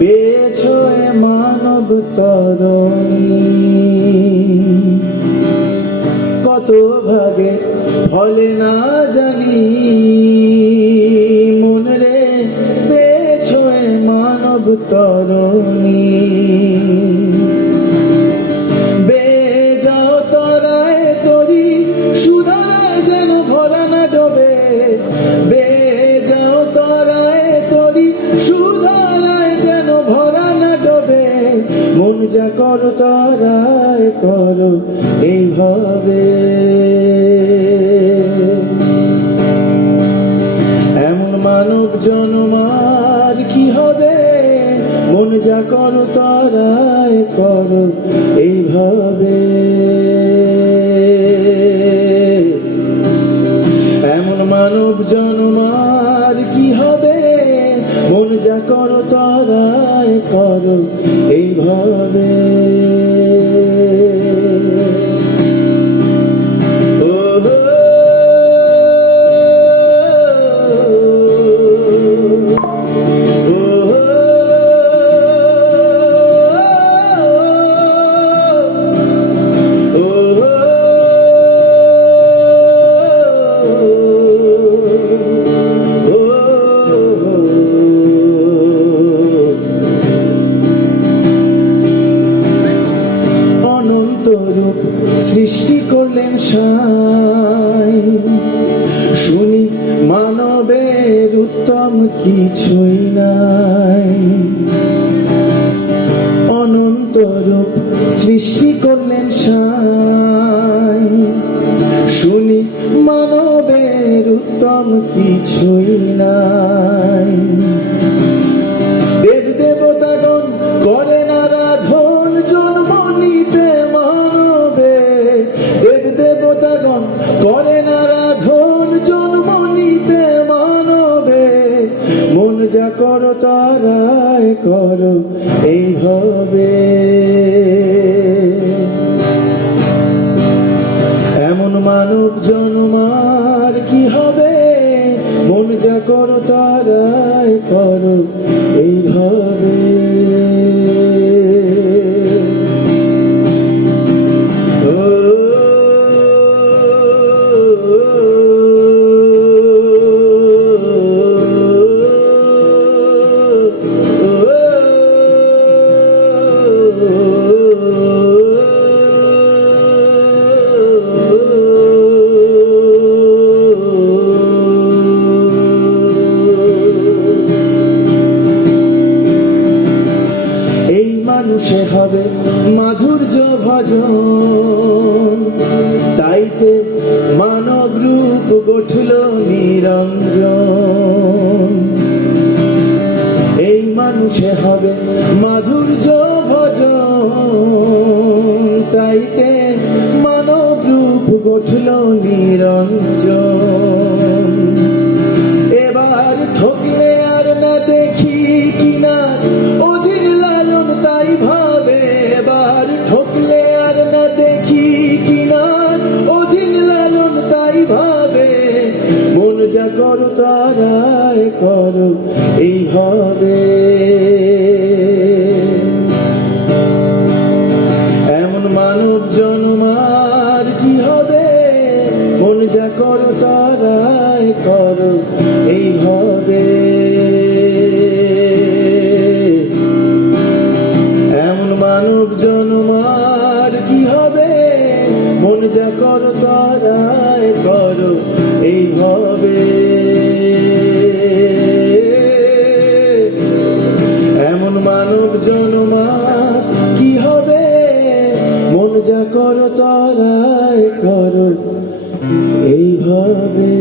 পেয়েছো এ মানব তরণী, কত ভাগে ফলে না জানি মন রে, পেয়েছো এ মানব তরণী। বেজাও তরায় তরি সুধারায় যেন ভরা না ডোবে, বেজাও তরায় তরি সুধারায় যেন ভরা না ডোবে। মন যা করো তরায় করো এইভাবে, এমন মানব জন্ম আর কি হবে। মন যা করো তরায় করো এইভাবে, এমন মানব জন্ম আর কি হবে। মন যা করো তরায় করো এইভাবে। রূপ সৃষ্টি করলেন সাই, শুনি মানবের উত্তম কিছুই নাই। অনন্ত রূপ সৃষ্টি করলেন সাই, শুনি মানবের উত্তম কিছুই নাই। দেব দেবতাগণ করেন আরাধন জন্ম নিতে মানবে, দেব দেবতাগণ করেন আরাধন জন্ম নিতে মানবে। মন যা করো তারাই করো এইভাবে, এমন মানব জন্ম আর কি হবে। মন যা করো তারাই করো এইভাবে। মানুষে হবে মাধুর্য ভজন, তাইতে মানব রূপ গঠল নিরঞ্জন। এই মানুষে হবে মাধুর্য ভজন, তাইতে মানব রূপ গঠল নিরঞ্জন। এবার ঠকলে আর না দেখি কিনা অধীর লালন তাই ভাবে, এবার ঠকলে আর না দেখি কিনা অধীর লালন তাই ভাবে। মন যা করো তারাই করো এইভাবে, এমন মানব জন্ম আর কি হবে। মন যা করো তারাই করো এইভাবে, এমন মানব জন্ম আর কি হবে। মন যা করো তারাই করো এইভাবে, এমন মানব জন্ম আর কি হবে। মন যা করো তারাই করো এইভাবে।